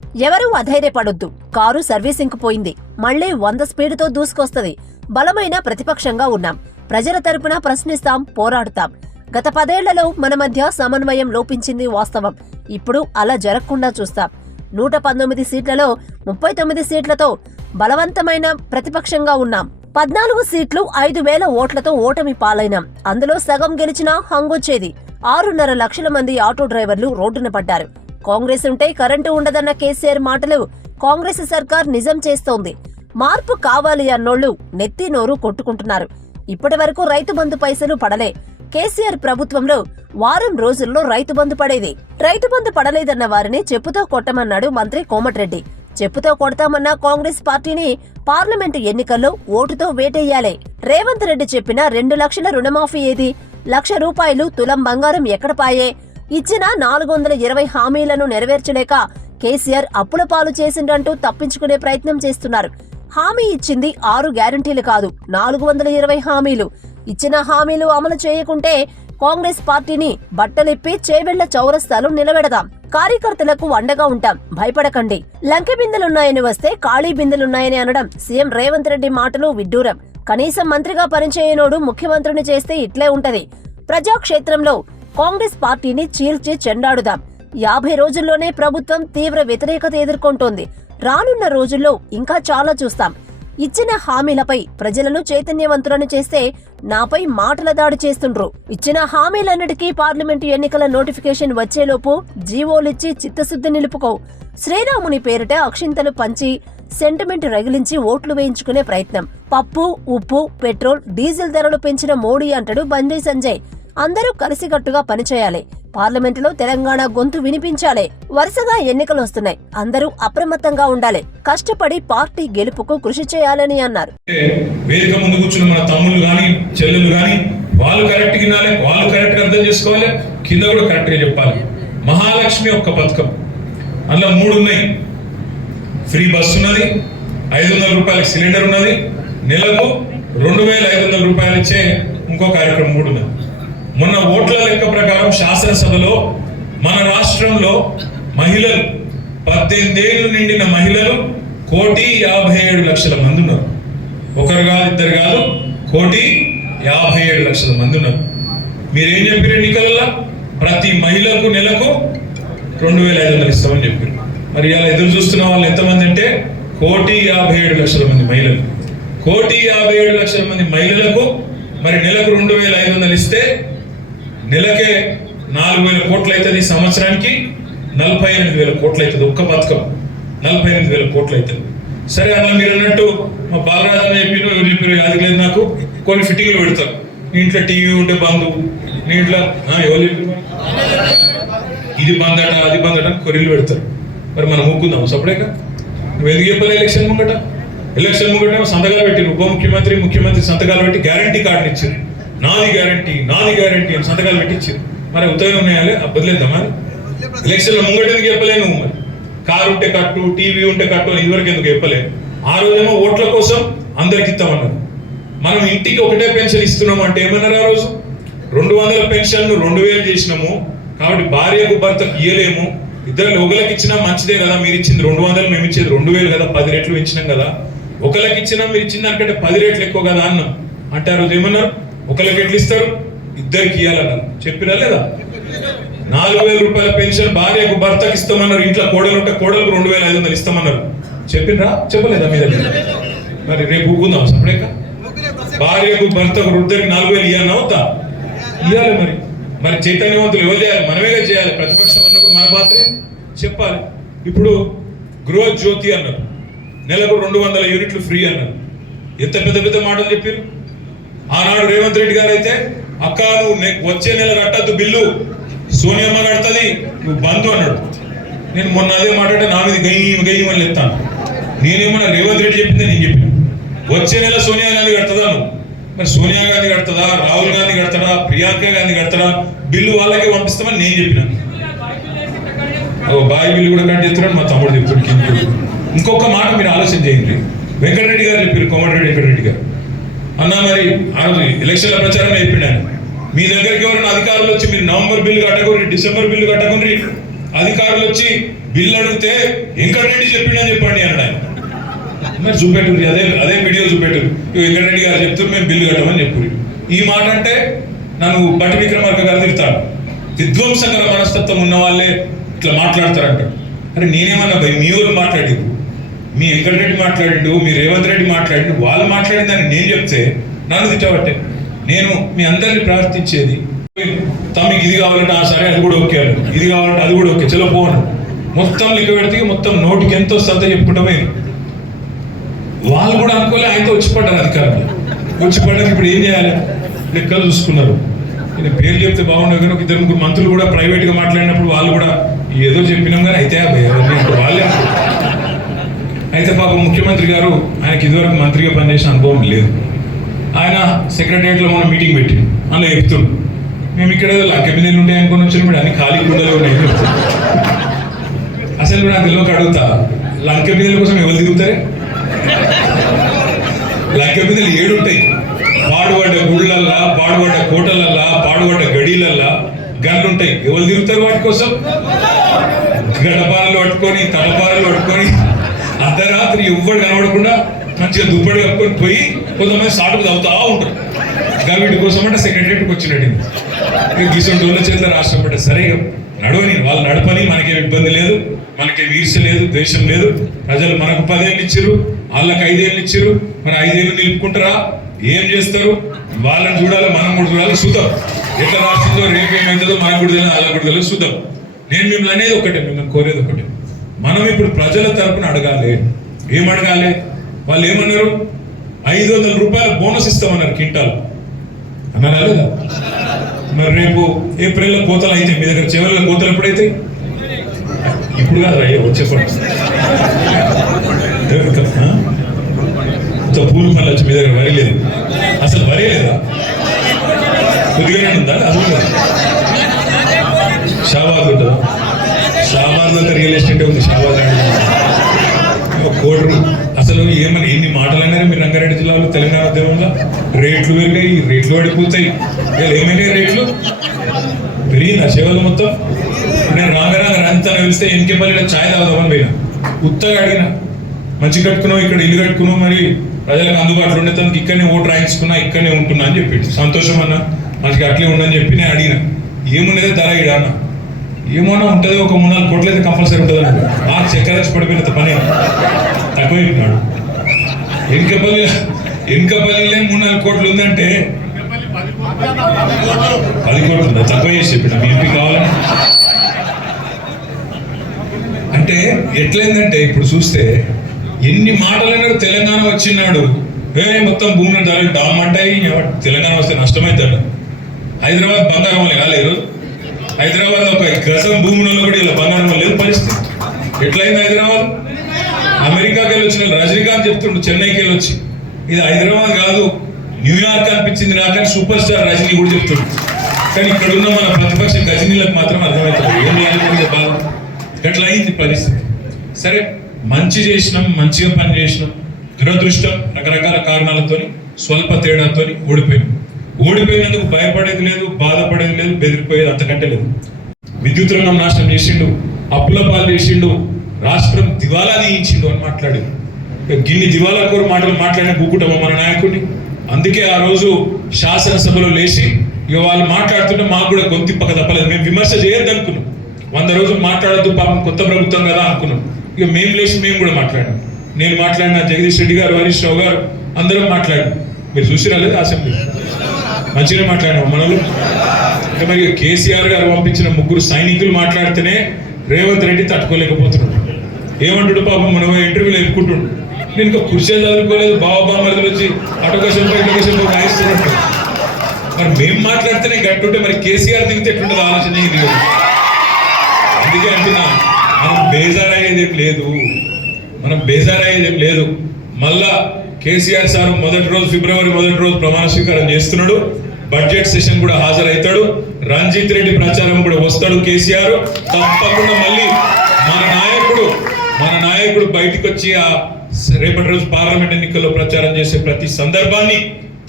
ఎవరూ అధైర్యపడొద్దు. Car servicing కు పోయింది, మళ్లీ 100 స్పీడుతో దూసుకొస్తది. బలమైన ప్రతిపక్షంగా ఉన్నాం. ప్రజల తరపున ప్రశ్నిస్తాం, పోరాడుతాం. గత 10 ఏళ్లలో మన మధ్య సమన్వయం లోపించింది వాస్తవం. ఇప్పుడు అలా జరగకుండా చూస్తాం. 119 సీట్లలో 39 సీట్లతో బలవంతమైన ప్రతిపక్షంగా ఉన్నాం. 14 సీట్లు 5,000 ఓట్లతో ఓటమి పాలైనాం. అందులో సగం గెలిచినా హంగొచ్చేది. 6.5 లక్షల మంది ఆటో డ్రైవర్లు రోడ్డున పడ్డారు. కాంగ్రెస్ ఉంటే కరెంటు ఉండదన్న కేసీఆర్ మాటలు కాంగ్రెస్ సర్కార్ నిజం చేస్తోంది. మార్పు కావాలి అన్నోళ్లు నెత్తి నోరు కొట్టుకుంటున్నారు. ఇప్పటి వరకు రైతు బంధు పైసలు పడలే. కేసీఆర్ ప్రభుత్వంలో వారం రోజుల్లో రైతు బంధు పడేది. రైతు బంధు పడలేదన్న వారిని చెప్పుతో కొట్టమన్నాడు మంత్రి కోమటిరెడ్డి. చెప్పుతో కొడతామన్న కాంగ్రెస్ పార్టీని పార్లమెంటు ఎన్నికల్లో ఓటుతో వేటెయ్యాలే. రేవంత్ రెడ్డి చెప్పిన 2 లక్షల రుణమాఫీ ఏది? ₹1,00,000 తులం బంగారం ఎక్కడ పాయే? ఇచ్చిన 420 హామీలను నెరవేర్చలేక కేసీఆర్ అప్పుల పాలు చేసిందంటూ తప్పించుకునే ప్రయత్నం చేస్తున్నారు. హామీ ఇచ్చింది 6 గ్యారంటీలు కాదు, 420 హామీలు. ఇచ్చిన హామీలు అమలు చేయకుంటే కాంగ్రెస్ పార్టీని బట్టలిప్పి చేవెళ్ల చౌరస్తాలు నిలబెడదాం. కార్యకర్తలకు అండగా ఉంటాం, భయపడకండి. లంకె బిందెలున్నాయని వస్తే ఖాళీ బిందెలున్నాయని అనడం సీఎం రేవంత్ రెడ్డి మాటలు విడ్డూరం. కనీసం మంత్రిగా పనిచేయనోడు ముఖ్యమంత్రిని చేస్తే ఇట్లే ఉంటది. ప్రజాక్షేత్రంలో కాంగ్రెస్ పార్టీని చీల్చి చెండాడుదాం. 50 రోజుల్లోనే ప్రభుత్వం తీవ్ర వ్యతిరేకత ఎదుర్కొంటోంది. రానున్న రోజుల్లో ఇంకా చాలా చూస్తాం. ఇచ్చిన హామీలపై ప్రజలను చైతన్యవంతులను చేస్తే నాపై మాటల దాడి చేస్తుండ్రు. ఇచ్చిన హామీలన్నిటికీ పార్లమెంటు ఎన్నికల నోటిఫికేషన్ వచ్చేలోపు జీవోలిచ్చి చిత్తశుద్ధి నిలుపుకో. శ్రీరాముని పేరిట అక్షింతలు పంచి సెంటిమెంట్ రగిలించి ఓట్లు వేయించుకునే ప్రయత్నం. పప్పు, ఉప్పు, పెట్రోల్, డీజిల్ ధరలు పెంచిన మోడీ అంటాడు బండి సంజయ్. అందరూ కలిసికట్టుగా పనిచేయాలి. పార్లమెంటులో తెలంగాణ గొంతు వినిపించాలి. వరుసగా ఎన్నికలు వస్తున్నాయి. అందరూ అప్రమత్తంగా ఉండాలి. కష్టపడి పార్టీ గెలుపుకు కృషి చేయాలని అన్నారు. వేదిక ముందు కూర్చున్న మన తమ్ముళ్ళు గాని చెల్లెలు గాని వాళ్ళు కరెక్ట్ వినాలి, వాళ్ళు కరెక్ట్ అర్థం చేసుకోవాలి, కింద కూడా కరెక్ట్ గా చెప్పాలి. మహాలక్ష్మి ఒక్క పథకం, అందులో 3 ఉన్నాయి. ఫ్రీ బస్సు ఉన్నది, 500 రూపాయల సిలిండర్ ఉన్నది, నెలకు 2,500 రూపాయలు ఇచ్చే ఇంకో కార్యక్రమం 3 ఉన్నది. మొన్న ఓట్ల లెక్క ప్రకారం శాసనసభలో మన రాష్ట్రంలో మహిళలు 18 ఏళ్లు నిండిన మహిళలు 1,57,00,000 మంది ఉన్నారు. ఒకరు కాదు, ఇద్దరు కాదు, 1,57,00,000 మంది ఉన్నారు. మీరేం చెప్పారు ఎన్నికలలో? ప్రతి మహిళకు నెలకు 2,500 ఇస్తామని చెప్పారు. మరి ఇలా ఎదురు చూస్తున్న వాళ్ళు ఎంతమంది అంటే 1,57,00,000 మంది మహిళలు. 1,57,00,000 మంది మహిళలకు మరి నెలకు 2,500 ఇస్తే నెలకే 4,000 కోట్లు అవుతుంది. సంవత్సరానికి 48,000 కోట్లు అవుతుంది. ఒక్క పథకం 48,000 కోట్లు అవుతుంది. సరే, అలా మీరు అన్నట్టు మా బాలరాజు చెప్పిన ఎవరు చెప్పారు అది లేదు నాకు. కొన్ని ఫిట్టింగ్లు పెడతారు. నీ ఇంట్లో టీవీ ఉంటే బంధు, నీ ఇంట్లో ఎవరు ఇది బందట అది బందట కొర్రీలు పెడతారు. మరి మనం ఊక్కుందాం సపరేట్గా. నువ్వు ఎందుకు చెప్పాలి? ఎలక్షన్ ముంగట సంతకాలు పెట్టిరు. ఉప ముఖ్యమంత్రి, ముఖ్యమంత్రి సంతకాలు పెట్టి గ్యారంటీ కార్డుని ఇచ్చారు. నాది గ్యారంటీ అని సంతకాలు పెట్టించారు. మరి ఉత్తరం ఉన్నాయాలి బదిలేద్దా? మరి ఎలక్షన్లో ముంగట ఎందుకు చెప్పలే నువ్వు? మరి కారు ఉంటే కట్టు, టీవీ ఉంటే కట్టు అని ఇదివరకు ఎందుకు చెప్పలే? ఆ రోజేమో ఓట్ల కోసం అందరికి ఇస్తామన్నారు. మనం ఇంటికి ఒకటే పెన్షన్ ఇస్తున్నాము అంటే ఏమన్నారు? ఆ రోజు 200 పెన్షన్లు 2,000 చేసినాము కాబట్టి భార్యకు భర్తకు ఇయ్యలేము, ఇద్దరు ఒకరికి ఇచ్చినా మంచిదే కదా, మీరు ఇచ్చింది 200, మేము ఇచ్చేది 2,000 కదా, 10 రెట్లు పెంచినాం కదా, ఒకరికి ఇచ్చినా మీరు ఇచ్చిన దానికంటే 10 రెట్లు ఎక్కువ కదా అన్నాం అంటే ఆ రోజు ఏమన్నారు? ఒకరికి ఎట్లు ఇస్తారు, ఇద్దరికి ఇవ్వాలన్నారు. చెప్పినా లేదా? 4,000 రూపాయల పెన్షన్ భార్యకు భర్తకు ఇస్తామన్నారు. ఇంట్లో కోడలు ఉంటే కోడలకు 2,500 ఇస్తామన్నారు. చెప్పినరా? చెప్పలేదా మీ దగ్గర? మరి రేపు ఊకుందాం సపరేక. భార్యకు భర్తకు ఇద్దరికి 4,000 ఇవ్వాలన్నా వద్దా? ఇవ్వాలి. మరి చైతన్యవంతులు ఎవరు చేయాలి? మనమేగా చేయాలి. ప్రతిపక్షం అన్నప్పుడు మన పాత్రే చెప్పాలి. ఇప్పుడు గృహ జ్యోతి అన్నారు, నెలకు 200 యూనిట్లు ఫ్రీ అన్నారు. ఎంత పెద్ద మాటలు చెప్పారు. ఆనాడు రేవంత్ రెడ్డి గారు అయితే అక్క నువ్వు వచ్చే నెల కట్టద్దు బిల్లు, సోనియమ్మ కడుతుంది, నువ్వు బంధు అన్నాడు. నేను మొన్న అదే మాట్లాడే నా మీద గయ్యమని చెప్తాను. నేనేమన్నా రేవంత్ రెడ్డి చెప్పింది నేను చెప్పిన. వచ్చే నెల సోనియా గాంధీ కడుతుందా? నువ్వు మరి సోనియా గాంధీ కడుతుందా, రాహుల్ గాంధీ కడతాడా, ప్రియాంక గాంధీ కడతాడా? బిల్లు వాళ్ళకే పంపిస్తామని నేను చెప్పిన. బాయ్ బిల్లు కూడా కట్ చేస్తున్నాడు మా తమ్ముడు చెప్తాడు. ఇంకొక మాట మీరు ఆలోచన చేయండి. వెంకటరెడ్డి గారు చెప్పారు, కోమటిరెడ్డి వెంకటరెడ్డి గారు అన్నా, మరి ఆ రోజు ఎలక్షన్ల ప్రచారం అయిపోయినాను. మీ దగ్గరికి ఎవరైనా అధికారులు వచ్చి మీరు నవంబర్ బిల్లు కట్టకుండా, డిసెంబర్ బిల్లు కట్టకుండా, అధికారులు వచ్చి బిల్లు అడిగితే వెంకటరెడ్డి చెప్పిండని చెప్పండి అన్నాడు ఆయన. మరి చూపెట్టు, అదే వీడియో చూపెట్టు, వెంకటరెడ్డి గారు చెప్తారు మేము బిల్లు కట్టమని చెప్పు. ఈ మాట అంటే నన్ను బట్టి విక్రమార్క గారు తిడతాడు. విధ్వంసకర మనస్తత్వం ఉన్న వాళ్ళే ఇట్లా మాట్లాడతారంట. అంటే నేనేమన్నా భయ్, మీ వాళ్ళు మాట్లాడిండు, మీ వెంకటరెడ్డి మాట్లాడిండు, మీ రేవంత్ రెడ్డి మాట్లాడిండు, వాళ్ళు మాట్లాడిందని నేను చెప్తే నన్ను తిట్టబట్టే. నేను మీ అందరినీ ప్రార్థించేది, తమకి ఇది కావాలంటే సరే అది కూడా ఓకే, ఇది కావాలంటే అది కూడా ఓకే, చలో పోను. మొత్తం లెక్క పెడితే మొత్తం నోటికి ఎంతో శ్రద్ధ చెప్పుకుంటామే. వాళ్ళు కూడా అనుకోలే, ఆయనతో వచ్చి పడ్డారు అధికారులు. వచ్చి పడ్డారు, ఇప్పుడు ఏం చేయాలి లెక్కలు చూసుకున్నారు. నేను పేరు చెప్తే బాగుండదు కానీ ఒక ఇద్దరు ముగ్గురు మంత్రులు కూడా ప్రైవేట్గా మాట్లాడినప్పుడు వాళ్ళు కూడా ఏదో చెప్పినాం కానీ అయితే వాళ్ళే. అయితే పాపం ముఖ్యమంత్రి గారు ఆయనకి ఇదివరకు మంత్రిగా పనిచేసిన అనుభవం లేదు. ఆయన సెక్రటరియట్లో మనం మీటింగ్ పెట్టి అందులో చెప్తున్నాం, మేము ఇక్కడ లంకెబిందెలు ఉంటాయి అనుకుని వచ్చినప్పుడు అన్ని ఖాళీ కుండలు ఉన్నాయి. అసలు నాకు తెలియక అడుగుతా, లంకెబిందెల కోసం ఎవరు తిరుగుతారే? లంకెబిందెలు 7 ఉంటాయి. పాడుపడ్డ గుళ్ళల్లా, పాడుపడ్డ కోటలల్లా, పాడుపడ్డ గడీలల్లా గన్లుంటాయి. ఎవరు తిరుగుతారు వాటి కోసం? గడపారలు పట్టుకొని, తడపారలు పట్టుకొని అర్ధరాత్రి ఎవ్వడు కనబడకుండా మంచిగా దుప్పటి కప్పుకొని పోయి కొంతమంది సాటుకు తవ్వుతా ఉంటారు. వీటి కోసం అంటే సెక్రటరీకి వచ్చినట్టు గిసొంటి వాళ్ళ చేతిలో రాష్ట్రం పడ్డ. సరే నడవని, వాళ్ళు నడపని, మనకేం ఇబ్బంది లేదు, మనకేం ఈర్ష లేదు, ద్వేషం లేదు. ప్రజలు మనకు 10 ఏళ్ళు ఇచ్చారు, వాళ్ళకి 5 ఏళ్ళు ఇచ్చారు. మరి 5 ఏళ్ళు నిలుపుకుంటారా? ఏం చేస్తారు? వాళ్ళని చూడాలి, మనం కూడా చూడాలి. చూద్దాం ఎట్లా రాష్ట్రంలో రేపు ఏమవుతుందో మనం కూడా తెలియదు, వాళ్ళకి కూడా తెలియదు. చూద్దాం. నేను మిమ్మల్ని అనేది ఒకటే, మిమ్మల్ని కోరేది ఒకటే, మనం ఇప్పుడు ప్రజల తరపున అడగాలి. ఏం అడగాలి? వాళ్ళు ఏమన్నారు? 500 రూపాయల బోనస్ ఇస్తామన్నారు క్వింటాల్ అన్నారా లేదా? మరి రేపు ఏప్రిల్లో కోతలు అయితే మీ దగ్గర చివరిలో కోతలు ఎప్పుడైతే? ఇప్పుడు కాదు అయ్యా, వచ్చేప్పుడు పూలు పనులు వచ్చి మీ దగ్గర వరి లేదు. అసలు వరి లేదా? కొద్దిగానే ఉందా? అది షాబాద్ ఉంటుందా? షాబాద్లో రియల్ ఎస్టేట్ ఉంది. షాబాద్ కోటి అసలు ఏమని ఎన్ని మాటలు అన్నారా మీరు రంగారెడ్డి జిల్లాలో తెలంగాణ ఉద్యమంలో? రేట్లు పెరిగాయి, రేట్లు పడిపోతాయి. ఏమైనాయి రేట్లు? పెరిగిందా సేవలు మొత్తం? నేను రాంగరాంగ రంతా వెళ్తే ఎన్కేపల్లిలో ఛాయ్ తాగుదామని పోయినా. ఉత్తగా అడిగిన, మంచి కట్టుకున్నావు, ఇక్కడ ఇల్లు కట్టుకున్నావు, మరి ప్రజలకు అందుబాటులో ఉండే తనకి ఇక్కడనే ఓటు రాయించుకున్నా, ఇక్కడనే ఉంటున్నా అని చెప్పి. సంతోషం అన్న, మంచిగా అట్లే ఉండని చెప్పి నేను అడిగిన. ఏమున్నదే ధర ఇడా అన్న? ఏమన్నా ఉంటుంది, ఒక 3-4 కోట్లు అయితే కంపల్సరీ ఉంటుంది అన్నాడు. నాకు చక్కెర వచ్చి పడిపోయినంత పని తక్కువ చెప్పినాడు. ఎన్కపల్లిలో 3-4 కోట్లు ఉందంటే 10 కోట్లు ఉందా? తక్కువ చేసి చెప్పిన మీ ఎంపీ కావాలని. అంటే ఎట్లయిందంటే ఇప్పుడు చూస్తే ఎన్ని మాటలైనా తెలంగాణ వచ్చినాడు మొత్తం భూముల ధరలు డామ్ అంటాయి. తెలంగాణ వస్తే నష్టమైందట. హైదరాబాద్ బంగారం వల్ల కాలేదు. హైదరాబాద్ ఒక గజం భూములలో కూడా ఇలా బంగారం లేదు పరిస్థితి. ఎట్లయింది హైదరాబాద్? అమెరికాకి వెళ్ళి వచ్చిన రజనీకాంత్ చెప్తుండు, చెన్నైకి వెళ్ళి వచ్చి ఇది హైదరాబాద్ కాదు న్యూయార్క్ అనిపించింది నాకని సూపర్ స్టార్ రజనీ కూడా చెప్తుండు. కానీ ఇక్కడ ఉన్న మన ప్రతిపక్ష గజనీలకు మాత్రం అర్థమవుతుంది ఏం చేయాలి బాధ. ఎట్లా అయింది పరిస్థితి. సరే మంచి చేసినాం, మంచిగా పని చేసినాం. దురదృష్టం రకరకాల కారణాలతో స్వల్ప తేడాతో ఓడిపోయినాం. ఓడిపోయినందుకు భయపడేది లేదు, బాధపడేది లేదు, బెదిరిపోయేది అంతకంటే లేదు. విద్యుత్ రంగం నాశనం చేసిండు, అప్పుల పాలు చేసిండు, రాష్ట్రం దివాలా తీయించిండు అని మాట్లాడు. గిన్ని దివాలా కోరు మాటలు మాట్లాడిన కూకుటమా మన నాయకుడిని? అందుకే ఆ రోజు శాసనసభలో లేచి ఇక వాళ్ళు మాట్లాడుతుంటే మాకు కూడా గొంతిప్పక తప్పలేదు. మేము విమర్శ చేయొద్దు అనుకున్నాం. 100 రోజులు మాట్లాడద్దు, పాపం కొత్త ప్రభుత్వం కదా అనుకున్నాం. ఇక మేము లేచి మేము కూడా మాట్లాడాం. నేను మాట్లాడిన, జగదీష్ రెడ్డి గారు, హరీష్ రావు గారు అందరం మాట్లాడాం. మీరు చూసి రాలేదు అసెంబ్లీ? మంచిగా మాట్లాడాం మనలో. మరి కేసీఆర్ గారు పంపించిన 3 సైనికులు మాట్లాడితేనే రేవంత్ రెడ్డి తట్టుకోలేకపోతున్నాడు. ఏమంటాడు పాపం? మనం ఇంటర్వ్యూలో ఎన్నుకుంటుండు, నేను ఇంకా కుర్చీ చదువుకోలేదు, బామరుదులు వచ్చి అటొకసేపు ఇటొకసేపు రాయిస్తున్నట్టు. మరి మేము మాట్లాడితేనే గట్టుంటే మరి కేసీఆర్ దిగితే ఎట్లుంటుంది ఆలోచన ఇది. అందుకే అంటున్నా, మనం బేజారయ్యేది ఏం లేదు, మనం బేజారయ్యేది ఏం లేదు. మళ్ళా కేసీఆర్ సార్ ఫిబ్రవరి 1 రోజు ప్రమాణ స్వీకారం చేస్తున్నాడు. బడ్జెట్ సెషన్ కూడా హాజరవుతాడు. రంజిత్ రెడ్డి ప్రచారం కూడా వస్తాడు కేసీఆర్. తప్పకుండా మళ్ళీ మన నాయకుడు బయటకు వచ్చి ఆ రేపటి రోజు పార్లమెంట్ ఎన్నికల్లో ప్రచారం చేసే ప్రతి సందర్భాన్ని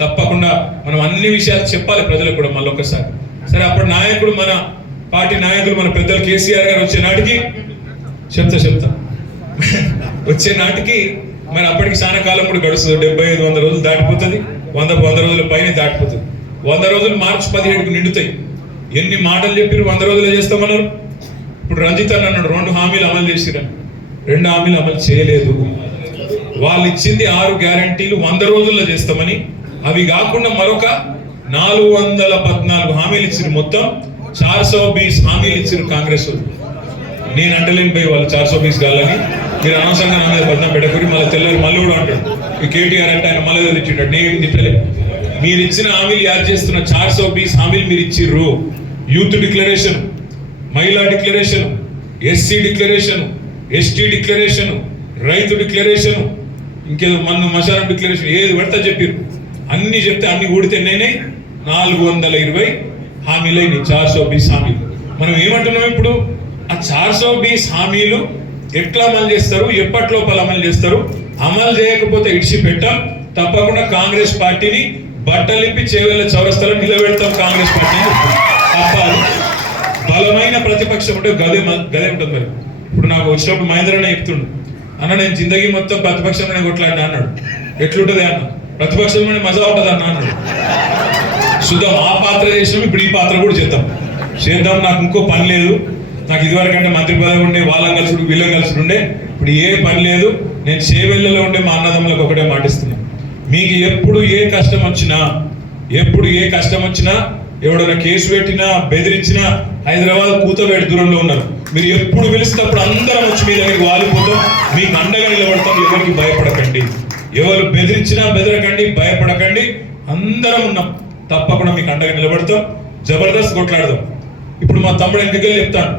తప్పకుండా మనం అన్ని విషయాలు చెప్పాలి ప్రజలకు కూడా మళ్ళీ ఒకసారి. సరే అప్పుడు నాయకుడు, మన పార్టీ నాయకులు, మన పెద్దలు కేసీఆర్ గారు వచ్చే నాటికి చెప్తా వచ్చే నాటికి మరి అప్పటికి చాలా కాలం కూడా గడుస్తుంది, 75-100 రోజులు దాటిపోతుంది, 100 రోజుల పైన దాటిపోతుంది. 100 రోజులు మార్చి 17కు నిండుతాయి. ఎన్ని మాటలు చెప్పారు, 100 రోజులే చేస్తామన్నారు. ఇప్పుడు రంజిత్ అన్న అన్నాడు 2 హామీలు అమలు చేసిరని. 2 హామీలు అమలు చేయలేదు. వాళ్ళు ఇచ్చింది 6 గ్యారంటీలు 100 రోజుల్లో చేస్తామని, అవి కాకుండా మరొక 414 హామీలు ఇచ్చారు. మొత్తం 420 హామీలు ఇచ్చారు కాంగ్రెస్ వాళ్ళు. నేను అంటలేని పోయి వాళ్ళు 420 కాలని మీరు అనవసరంగా నా మీద బద్నాం పెట్టకూరి. మళ్ళీ తెల్లారి మళ్ళీ కూడా అంటాడు ఈ కేటీఆర్ అంటే ఆయన మళ్ళీ తెచ్చింటాడు. నేను తిట్టలే. మీరు ఇచ్చిన హామీలు యాడ్ చేస్తున్న 420 హామీలు మీరు ఇచ్చిర్రు. యూత్ డిక్లరేషన్, మహిళా declaration, SC declaration, ST declaration, రైతు డిక్లరేషన్, ఇంకేదో మసాలా డిక్లరేషన్, ఏది పడితే చెప్పారు. అన్ని చెప్తే అన్ని ఊడితే నేనే 420 హామీలు అయినాయి. 420 హామీలు. మనం ఏమంటున్నాం ఇప్పుడు? ఆ 420 హామీలు ఎట్లా అమలు చేస్తారు, ఎప్పటి లోపల అమలు చేస్తారు? అమలు చేయకపోతే ఇడిచిపెట్టాం. తప్పకుండా కాంగ్రెస్ పార్టీని బట్టలిప్పి చేవెళ్ళ చౌరస్తాలో నిలబెడతాం. కాంగ్రెస్ పార్టీని తప్పాలి. బలమైన ప్రతిపక్షం అంటే గదే ఉంటుంది. మరి ఇప్పుడు నాకు వచ్చినప్పుడు మహేంద్రనే చెప్తుండు, అన్న నేను జిందగీ మొత్తం ప్రతిపక్షంలోనే కొట్లాడినా అన్నాడు. ఎట్లుంటది అన్న? ప్రతిపక్షంలోనే మజా ఉంటుంది అన్న అన్నాడు. చూద్దాం, ఆ పాత్ర చేసినాం, ఇప్పుడు ఈ పాత్ర కూడా చేద్దాం. నాకు ఇంకో పని లేదు. నాకు ఇదివరకు అంటే మంత్రి పదవి ఉండే, వాళ్ళని కలిసి వీళ్ళని కలిసి ఉండే. ఇప్పుడు ఏ పని లేదు. నేను చేవెళ్ళలో ఉండే మా అన్నదమ్ములకు ఒకటే మాటిస్తున్నాను, మీకు ఎప్పుడు ఏ కష్టం వచ్చినా ఎవడైనా కేసు పెట్టినా బెదిరించినా హైదరాబాద్ కూతవేడు దూరంలో ఉన్నారు. మీరు ఎప్పుడు పిలిచినప్పుడు అందరం వచ్చి మీ దగ్గరికి వాలిపోతాం, మీకు అండగా నిలబడతాం. ఎవరికి భయపడకండి, ఎవరు బెదిరించినా బెదరకండి, భయపడకండి. అందరం ఉన్నాం, తప్పకుండా మీకు అండగా నిలబడతాం. జబర్దస్త్ కొట్లాడదాం. ఇప్పుడు మా తమ్ముడు వెనకకెళ్ళి చెప్తాను,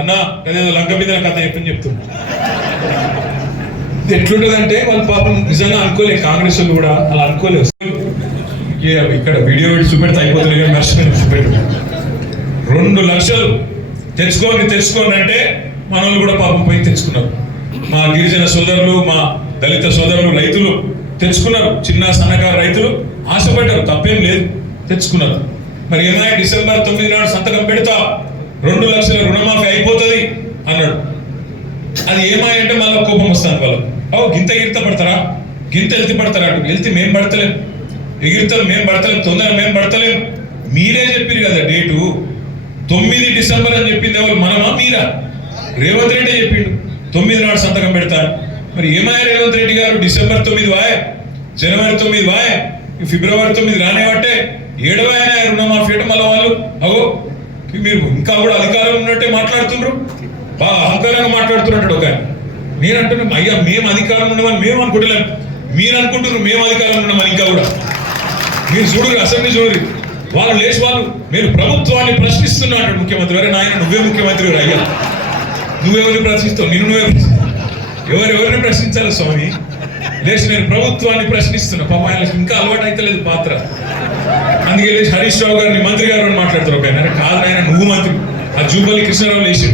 అన్న ఏదో లంక మీద కథ చెప్పని చెప్తున్నా. ఎట్లుంటదంటే వాళ్ళు పాపం నిజంగా అనుకోలేదు, కాంగ్రెస్ వాళ్ళు కూడా అలా అనుకోలేదు. ఇక్కడ వీడియో పెట్టి చూపెడితే అయిపోతుంది, నష్టమైన చూపెట్టు. 2 లక్షలు తెచ్చుకోండి అంటే మన వాళ్ళు కూడా పాపం పోయి తెచ్చుకున్నారు. మా గిరిజన సోదరులు, మా దళిత సోదరులు, రైతులు తెచ్చుకున్నారు. చిన్న సన్నకారు రైతులు ఆశపడ్డారు, తప్పేం లేదు, తెచ్చుకున్నారు. మరి ఏమైనా డిసెంబర్ 9 నాడు సంతకం పెడతా 2 లక్షల రుణమాఫీ అయిపోతుంది అన్నాడు. అది ఏమాయంటే మళ్ళీ కోపం వస్తాను వాళ్ళు. గింత ఎగిరిత పడతారా, గింత ఎల్తి పడతారా? అటు వెళ్తే మేము పడతలేం, ఎగిరితారు మేము పడతలేం, తొందర మేము పడతలేం. మీరే చెప్పారు కదా డేటు 9 డిసెంబర్ అని చెప్పింది ఎవరు, మనమా మీరా? రేవంత్ రెడ్డి చెప్పిండు 9 నాడు సంతకం పెడతారు. మరి ఏమాయ రేవంత్ రెడ్డి గారు? డిసెంబర్ 9 వాయ్, జనవరి 9 వాయ్, ఫిబ్రవరి 9 రానేవట్టే 7వ రుణమాఫీ అంటే మళ్ళీ వాళ్ళు మీరు ఇంకా కూడా అధికారం ఉన్నట్టే మాట్లాడుతున్నారు, బాగా అహంకారంగా మాట్లాడుతున్నట్టు ఒక. నేను అంటున్నాను అయ్యా మేము అధికారం ఉన్నామని మేము అనుకుంటలేము, మీరు అనుకుంటున్నారు మేము అధికారం ఉన్నామని. ఇంకా కూడా మీరు చూడరు, అసెంబ్లీ చూడరు. వాళ్ళు లేచి వాళ్ళు మీరు ప్రభుత్వాన్ని ప్రశ్నిస్తున్నా అంటాడు ముఖ్యమంత్రి. అరే నాయన నువ్వే ముఖ్యమంత్రి అయ్యా, నువ్వెవరిని ప్రశ్నిస్తావు? నువ్వే ఎవరిని ప్రశ్నించాలి స్వామి? లేచి నేను ప్రభుత్వాన్ని ప్రశ్నిస్తున్నా. పాప ఆయన ఇంకా అలవాటు అయితే లేదు పాత్ర. అందుకే లేచి హరీష్ రావు గారిని మంత్రి గారు అని మాట్లాడతారు. ఒక ఆయన కాదు ఆయన నువ్వు మంత్రి. ఆ జూపల్లి కృష్ణారావు లేచి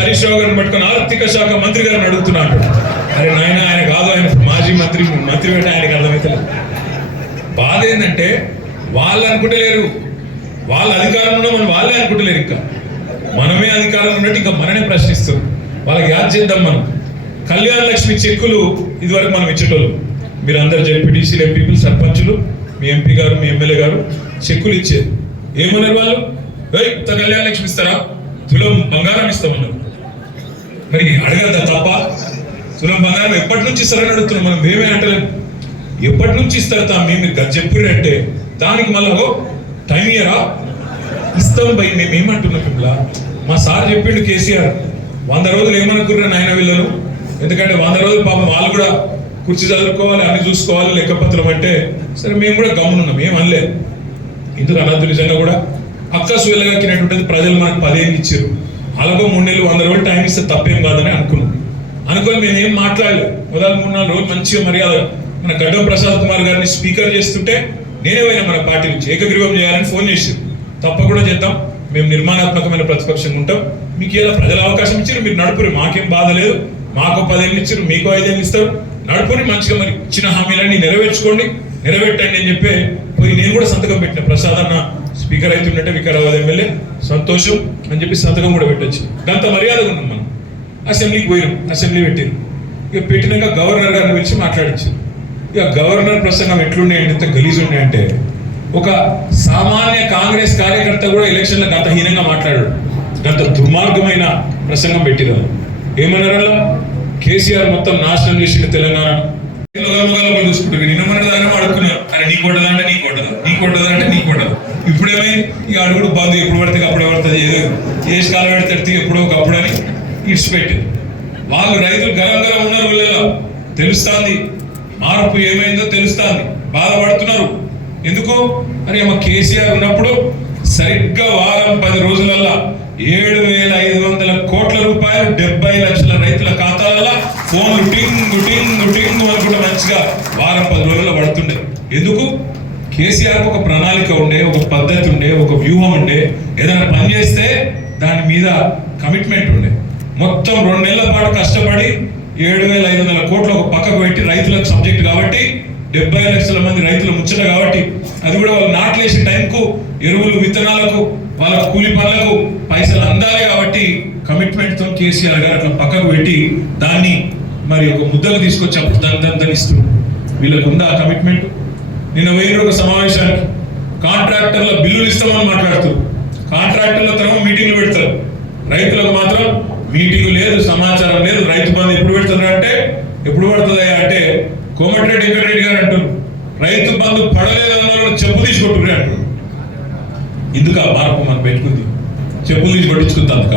హరీష్ రావు గారిని పట్టుకొని ఆర్థిక శాఖ మంత్రి గారిని అడుగుతున్నా అంటాడు. అరే నాయన ఆయన కాదు, ఆయన మాజీ మంత్రి పెట్టి ఆయనకి అర్థమైతే. బాధ ఏంటంటే వాళ్ళు అనుకుంటలేరు, వాళ్ళ అధికారం ఉన్నా మనం వాళ్ళే అనుకుంటలేరు. ఇంకా మనమే అధికారం ఉన్నట్టు ఇంకా మననే ప్రశ్నిస్తారు. వాళ్ళకి యాద్ చేద్దాం. మనం కళ్యాణ లక్ష్మి చెక్కులు ఇదివరకు మనం ఇచ్చేటోళ్ళు. మీరు అందరు జెడ్పీటీసీలు, ఎంపీలు, సర్పంచులు, మీ ఎంపీ గారు, మీ ఎమ్మెల్యే గారు చెక్కులు ఇచ్చేది. ఏమన్నారు వాళ్ళు? ఇంత కళ్యాణ లక్ష్మి ఇస్తారా? తులం బంగారం ఇస్తామన్నారు. మరి అడగద్దా తప్ప? తులం బంగారం ఎప్పటి నుంచి ఇస్తారని అడుగుతున్నాం మనం. మేమే అంటలేము. ఎప్పటి నుంచి ఇస్తారు మేము చెప్పారంటే దానికి మళ్ళీ టైం ఇయరా? ఇస్తాం భయ్. మేము ఏమంటున్నాం ఇలా? మా సార్ చెప్పిండు కేసీఆర్ 100 రోజులు ఏమనుకున్నారు నాయన వీళ్ళను. ఎందుకంటే 100 రోజులు పాపం వాళ్ళు కూడా కుర్చీ చదువుకోవాలి, అన్ని చూసుకోవాలి, లెక్కపత్రం అంటే సరే మేము కూడా గమనున్నాం, ఏం అనలేదు. ఇందుకు అనద్దు. నిజంగా కూడా అక్కసు వెళ్ళగక్కినటువంటిది ప్రజలు మనకు 10 ఏళ్ళు ఇచ్చారు. అలాగో 3 నెలలు 100 రోజులు టైం ఇస్తే తప్పేం కాదని అనుకొని మేము ఏం మాట్లాడలేదు. మొదలు 3-4 రోజులు మంచిగా మర్యాద మన గడ్డం ప్రసాద్ కుమార్ గారిని స్పీకర్ చేస్తుంటే నేనే పోయినా మన పార్టీ నుంచి ఏకగ్రీవం చేయాలని ఫోన్ చేశారు. తప్పకుండా చేద్దాం, మేము నిర్మాణాత్మకమైన ప్రతిపక్షంగా ఉంటాం. మీకు ఇలా ప్రజల అవకాశం ఇచ్చారు, మీరు నడుపురు, మాకేం బాధ లేదు. మాకు 10 ఏళ్ళు ఇచ్చారు, మీకు 5 ఏళ్ళు ఇస్తారు, నడుపుని మంచిగా మరి ఇచ్చిన హామీలన్నీ నెరవేర్చండి అని చెప్పి పోయి నేను కూడా సంతకం పెట్టిన. ప్రసాద్ అన్న స్పీకర్ అవుతుంటే వికారాబాద్ ఎమ్మెల్యే సంతోషం అని చెప్పి సంతకం కూడా పెట్టొచ్చు. అంత మర్యాదగా ఉన్నాం మనం. అసెంబ్లీకి పోయినాం, అసెంబ్లీ పెట్టారు. ఇక పెట్టినాక గవర్నర్ గారిని పిలిచి మాట్లాడించారు. ఇక గవర్నర్ ప్రసంగం ఎట్లున్నాయంటే ఎంత గలీజు ఉన్నాయంటే, ఒక సామాన్య కాంగ్రెస్ కార్యకర్త కూడా ఎలక్షన్లకు అంత హీనంగా మాట్లాడాడు. అంత దుర్మార్గమైన ప్రసంగం పెట్టినారు. ఏమన్నారల్లా, కేసీఆర్ మొత్తం నాశనం చేసిన తెలంగాణ చూసుకుంటారు. నిన్న మన దాకా అడుగుతున్నారు, అరే నీ కొట్టదా అంటే నీ కొట్టదు, నీ కొట్టదా అంటే నీ కొట్టదు. ఇప్పుడేమైంది, ఇక అడుగుడు బంధు ఎప్పుడు పడితే అప్పుడే పడుతుంది, ఏదో ఏ కాలం పెడితే ఎప్పుడో ఒకప్పుడు అని ఇడిచిపెట్టారు. వాళ్ళు రైతులు గరంగా ఉన్నారు, వీళ్ళలో తెలుస్తుంది మార్పు ఏమైందో తెలుస్తుంది, బాధపడుతున్నారు. ఎందుకు అని మా కేసీఆర్ ఉన్నప్పుడు సరిగ్గా వారం 10 రోజులల్లా 7,500 కోట్ల రూపాయలు 70 లక్షల రైతుల ఖాతాలలో ఫోన్లు టింగ్ టింగ్ టింగ్ అనుకుంటే మంచిగా వారం 10 రోజుల్లో పడుతుండే. ఎందుకు? కేసీఆర్ ఒక ప్రణాళిక ఉండే, ఒక పద్ధతి ఉండే, ఒక వ్యూహం ఉండే. ఏదైనా పని చేస్తే దాని మీద కమిట్మెంట్ ఉండే. మొత్తం 2 నెలల పాటు కష్టపడి 7,500 కోట్లు ఒక పక్కకు పెట్టి రైతులకు సబ్జెక్ట్ కాబట్టి 70 లక్షల మంది రైతులు ముచ్చట కాబట్టి అది కూడా వాళ్ళు నాట్లేసే టైంకు ఎరువులు విత్తనాలకు వాళ్ళ కూలి పనులకు పైసలు అందాలి కాబట్టి కమిట్మెంట్తో కేసీఆర్ గారు అట్లా పక్కకు పెట్టి దాన్ని మరి ఒక ముద్దకు తీసుకొచ్చి అప్పుడు దాన్ని ఇస్తున్నారు. వీళ్ళకు ఉందా ఆ కమిట్మెంట్? నిన్న వేరే ఒక సమావేశానికి కాంట్రాక్టర్ల బిల్లులు ఇస్తామని మాట్లాడుతూ కాంట్రాక్టర్ల తరఫు మీటింగ్లు పెడతారు, రైతులకు మాత్రం మీటింగ్ లేదు, సమాచారం లేదు. రైతు బంధు ఎప్పుడు పెడుతున్నారు అంటే ఎప్పుడు పడుతుంది అంటే కోమటిరెడ్డి వెంకటరెడ్డి గారు అంటున్నారు రైతు బంధు పడలేదన్న చెప్పు తీసి కొట్టుకుని అంటున్నారు. ఇందుకు ఆ మార్పు మనం పెట్టుకుంది, చెప్పులు తీసి కొట్టించుకుందాక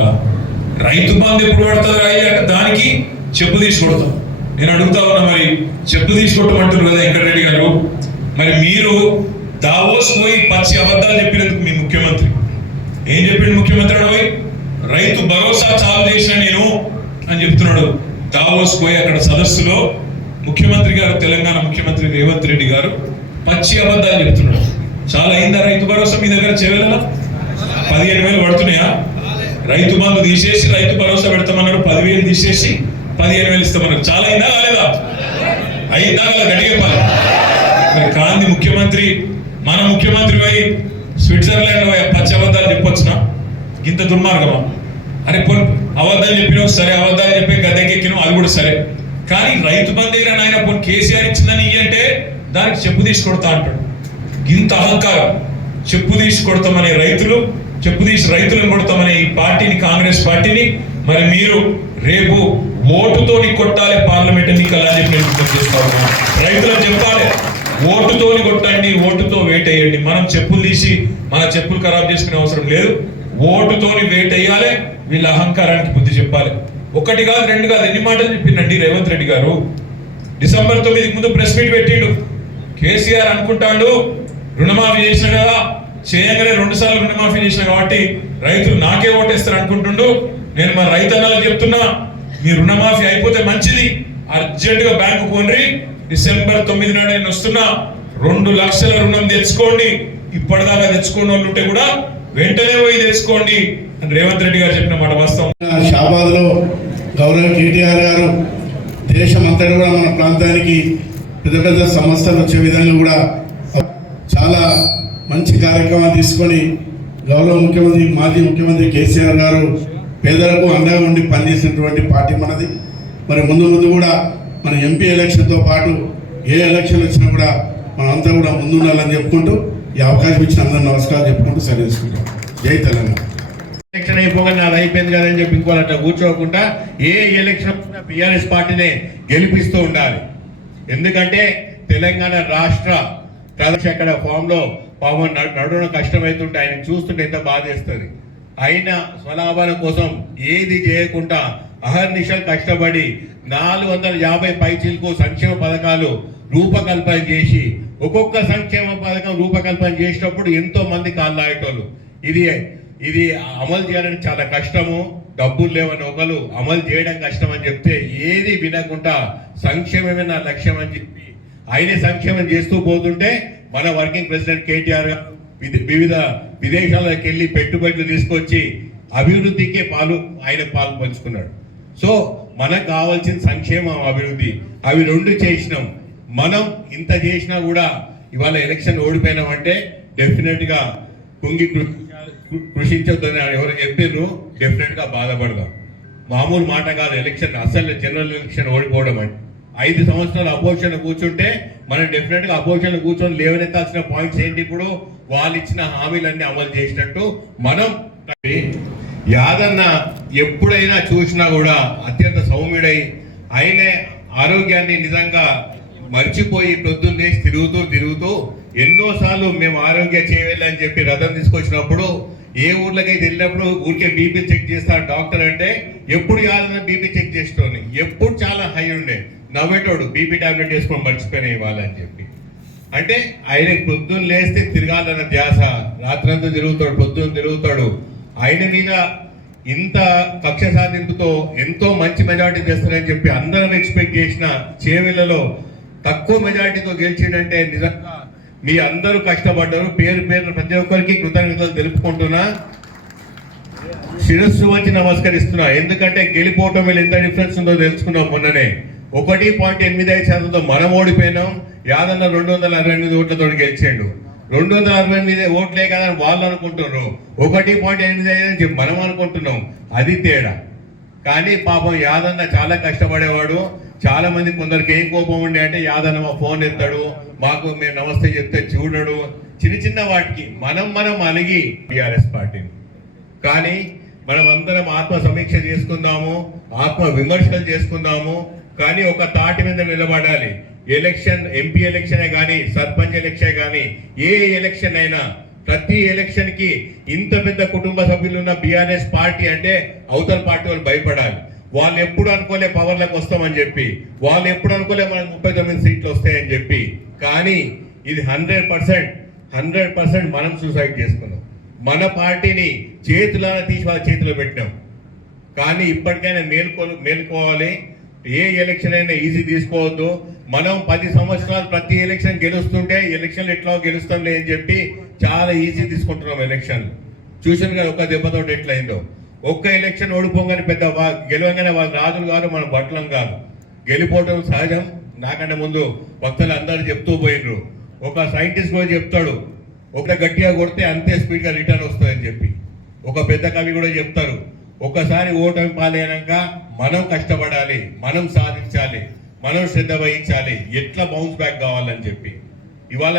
రైతు బంధు ఎప్పుడు పడుతుంది అంటే దానికి చెప్పు తీసి కొడతాం. నేను అడుగుతా ఉన్నా, మరి చెప్పు తీసి కొట్టమంటారు కదా వెంకటరెడ్డి గారు, మరి మీరు దావోస్ పోయి పచ్చి అబద్ధాలు చెప్పినందుకు మీ ముఖ్యమంత్రి ఏం చెప్పిండు? ముఖ్యమంత్రి పోయి రైతు భరోసా చాలు చేసిన నేను అని చెప్తున్నాడు. దావోస్ పోయి అక్కడ సదస్సులో ముఖ్యమంత్రి గారు, తెలంగాణ ముఖ్యమంత్రి రేవంత్ రెడ్డి గారు పచ్చి అబద్ధాలు చెప్తున్నాడు. చాలా అయిందా రైతు భరోసా మీ దగ్గర? చేయాల 15,000 పడుతున్నాయా? రైతు బంధు తీసేసి రైతు భరోసా పెడతామన్నాడు, 10,000 తీసేసి 15,000 ఇస్తామన్నారు. చాలా అయిందా కాలేదా? అయిందా కదా? గట్టిగా చెప్పాలి. మరి కాంతి ముఖ్యమంత్రి, మన ముఖ్యమంత్రి పోయి స్విట్జర్లాండ్ పచ్చి అబద్ధాలు చెప్పొచ్చునా? ఇంత దుర్మార్గమా? అరే పోనీ అబద్ధాలు చెప్పినావు సరే, అబద్ధాలు చెప్పి గద్దెకెక్కినావు అది కూడా సరే, కానీ రైతు బంధు దగ్గర నాయన పోనీ కేసీఆర్ ఇచ్చిందని అంటే దానికి చెప్పు తీసి కొడతా అంటాడు. ఇంత అహంకారం! చెప్పు తీసి కొడతామనే రైతులు, చెప్పు తీసి రైతులను కొడతామనే ఈ పార్టీని, కాంగ్రెస్ పార్టీని మరి మీరు రేపు ఓటుతోని కొట్టాలి పార్లమెంట్ ఎన్నికలు అని చెప్పి నేను చేస్తా ఉన్నా. రైతులకు చెప్పాలి, ఓటుతోని కొట్టండి, ఓటుతో వేటేయండి. మనం చెప్పులు తీసి మన చెప్పులు ఖరాబ్ చేసుకునే అవసరం లేదు. ఓటుతోని వేటేయాలి, వీళ్ళ అహంకారానికి బుద్ధి చెప్పాలి. 1 కాదు 2 కాదు, ఎన్ని మాటలు చెప్పిండండి రేవంత్ రెడ్డి గారు. డిసెంబర్ 9కి ముందు ప్రెస్ మీట్ పెట్టిండు. కేసీఆర్ అనుకుంటాడు రుణమాఫీ చేసిన కదా, చేయగానే 2 సార్లు రుణమాఫీ చేసిన కాబట్టి రైతులు నాకే ఓటేస్తారు అనుకుంటుండు. నేను మా రైతన్నలకు చెప్తున్నా, మీ రుణమాఫీ అయిపోతే మంచిది, అర్జెంటుగా బ్యాంకు పోండి. డిసెంబర్ 9 నాడు నేను వస్తున్నా, 2 లక్షల రుణం తెచ్చుకోండి. ఇప్పటిదాకా తెచ్చుకున్న వాళ్ళు ఉంటే కూడా వెంటనే పోయి తెచ్చుకోండి అని రేవంత్ రెడ్డి గారు చెప్పిన మాట వాస్తవం. షాబాద్ లో గౌరవ కేటీఆర్ గారు దేశం అంతా కూడా మన ప్రాంతానికి పెద్ద పెద్ద సంస్థలు వచ్చే విధంగా కూడా చాలా మంచి కార్యక్రమాలు తీసుకొని గౌరవ ముఖ్యమంత్రి, మాజీ ముఖ్యమంత్రి కేసీఆర్ గారు పేదలకు అండగా ఉండి పనిచేసినటువంటి పార్టీ మనది. మరి ముందు ముందు కూడా మన ఎంపీ ఎలక్షన్తో పాటు ఏ ఎలక్షన్ వచ్చినా కూడా మనంతా కూడా ముందుండాలని చెప్పుకుంటూ ఈ అవకాశం ఇచ్చిన అందరూ నమస్కారం చెప్పుకుంటూ సరి చేసుకుంటాం. జై తెలంగాణ. ఎలక్షన్ అయిపోగా నాది అయిపోయింది కదని చెప్పి ఇంకోళ్ళ కూర్చోకుండా ఏ ఎలక్షన్ బీఆర్ఎస్ పార్టీనే గెలిపిస్తూ ఉండాలి. ఎందుకంటే తెలంగాణ రాష్ట్ర అక్కడ ఫామ్ లో పాపం నడున కష్టమవుతుంటే ఆయన చూస్తుంటే ఎంత బాధ చేస్తుంది. ఆయన స్వలాభాల కోసం ఏది చేయకుండా అహర్నిశలు కష్టపడి 450 పైచీలకు సంక్షేమ పథకాలు రూపకల్పన చేసి, ఒక్కొక్క సంక్షేమ పథకం రూపకల్పన చేసినప్పుడు ఎంతో మంది కాళ్ళు ఆగేటోళ్ళు. ఇది అమలు చేయాలని చాలా కష్టము, డబ్బులు లేవని ఒకరు అమలు చేయడం కష్టం అని చెప్తే ఏది వినకుండా సంక్షేమమే నా లక్ష్యం అని చెప్పి ఆయనే సంక్షేమం చేస్తూ పోతుంటే మన వర్కింగ్ ప్రెసిడెంట్ కేటీఆర్ గారు వివిధ విదేశాలకు వెళ్ళి పెట్టుబడులు తీసుకొచ్చి అభివృద్ధికే ఆయన పాలు పంచుకున్నాడు. సో మనకు కావాల్సిన సంక్షేమం, అభివృద్ధి, అవి 2 చేసినాం. మనం ఇంత చేసినా కూడా ఇవాళ ఎలక్షన్ ఓడిపోయినామంటే డెఫినెట్ గా కృషించొద్దని ఎవరు చెప్పారు, డెఫినెట్ గా బాధపడదాం. మామూలు మాట కాదు. ఎలక్షన్ అసలు జనరల్ ఎలక్షన్ ఓడిపోవడం అంటే 5 సంవత్సరాలు అపోజిషన్ కూర్చుంటే మనం డెఫినెట్ గా అపోజిషన్ కూర్చొని లేవనెత్తాల్సిన పాయింట్స్ ఏంటి? ఇప్పుడు వాళ్ళు ఇచ్చిన హామీలన్నీ అమలు చేసినట్టు మనం. యాదన్న ఎప్పుడైనా చూసినా కూడా అత్యంత సౌమ్యుడై ఆయనే ఆరోగ్యాన్ని నిజంగా మర్చిపోయి పొద్దున్నే తిరుగుతూ ఎన్నోసార్లు మేము ఆరోగ్య చేయవేళ అని చెప్పి రథం తీసుకొచ్చినప్పుడు ఏ ఊర్లకైతే వెళ్ళినప్పుడు ఊరికే బీపీ చెక్ చేస్తాడు డాక్టర్ అంటే ఎప్పుడు యాదన్న బీపీ చెక్ చేసేటోని, ఎప్పుడు చాలా హై ఉండే నవ్వేటోడు బీపీ టాబ్లెట్ వేసుకొని మర్చిపోయినా ఇవ్వాలని చెప్పి. అంటే ఆయన పొద్దున్న లేస్తే తిరగాలన్న ధ్యాస, రాత్రంతా తిరుగుతాడు, పొద్దున్న తిరుగుతాడు. ఆయన మీద ఇంత కక్ష సాధింపుతో ఎంతో మంచి మెజార్టీ తెస్తారని చెప్పి అందరం ఎక్స్పెక్ట్ చేసిన చేవెళ్లలో తక్కువ మెజార్టీతో గెలిచిందంటే నిజంగా మీ అందరూ కష్టపడ్డారు. పేరు ప్రతి ఒక్కరికి కృతజ్ఞతలు తెలుపుకుంటున్నా, శిరస్సు వంచి నమస్కరిస్తున్నా. ఎందుకంటే గెలిపోవటం వీళ్ళు ఎంత డిఫరెన్స్ ఉందో తెలుసుకున్నాం. మొన్ననే 1.85% మనం ఓడిపోయినాం. యాదన్న 268 ఓట్లతో గెలిచాడు. 268 ఓట్లే కదా వాళ్ళు అనుకుంటున్నారు, 1.85 అని చెప్పి మనం అనుకుంటున్నాం. అది తేడా. కానీ పాపం యాదన్న చాలా కష్టపడేవాడు. చాలా మంది కొందరికి ఏం కోపం ఉండే అంటే యాదన్న మా ఫోన్ ఎత్తాడు, మాకు మేము నమస్తే చెప్తే చూడడు, చిన్న వాటికి మనం అలిగి టీఆర్ఎస్ పార్టీని. కానీ మనం అందరం ఆత్మ సమీక్ష చేసుకుందాము, ఆత్మ విమర్శలు చేసుకుందాము. కానీ ఒక తాటి మీద నిలబడాలి. ఎలక్షన్, ఎంపీ ఎలక్షనే కానీ, సర్పంచ్ ఎలక్షన్ కానీ, ఏ ఎలక్షన్ అయినా ప్రతి ఎలక్షన్ కి ఇంత పెద్ద కుటుంబ సభ్యులు ఉన్న బీఆర్ఎస్ పార్టీ అంటే అవతల పార్టీ వాళ్ళు భయపడాలి. వాళ్ళు ఎప్పుడు అనుకోలే పవర్లకు వస్తామని చెప్పి, వాళ్ళు ఎప్పుడు అనుకోలే మనకు 39 సీట్లు వస్తాయని చెప్పి. కానీ ఇది 100% మనం సూసైడ్ చేసుకున్నాం. మన పార్టీని చేతులారా తీసి వాళ్ళ చేతిలో పెట్టినాం. కానీ ఇప్పటికైనా మేలుకోవాలి. ఏ ఎలక్షన్ అయినా ఈజీ తీసుకోవద్దు. మనం 10 సంవత్సరాలు ప్రతి ఎలక్షన్ గెలుస్తుంటే ఎలక్షన్ ఎట్లా గెలుస్తాంలే అని చెప్పి చాలా ఈజీ తీసుకుంటున్నాం ఎలక్షన్. చూసాను కదా ఒక్క దెబ్బతో ఎట్లయిందో. ఒక్క ఎలక్షన్ ఓడిపోగానే పెద్ద గెలవగానే వాళ్ళు రాజులు గారు, మన బట్టలం కాదు. గెలిపోవటం సహజం. నాకంటే ముందు భక్తులు అందరూ చెప్తూ పోయినరు. ఒక సైంటిస్ట్ కూడా చెప్తాడు, ఒక గట్టిగా కొడితే అంతే స్పీడ్గా రిటర్న్ వస్తుందని చెప్పి. ఒక పెద్ద కవి కూడా చెప్తారు, ఒకసారి ఓటమి పాలైనాక మనం కష్టపడాలి, మనం సాధించాలి, మనం శ్రద్ధ వహించాలి, ఎట్లా బౌన్స్ బ్యాక్ కావాలని చెప్పి. ఇవాళ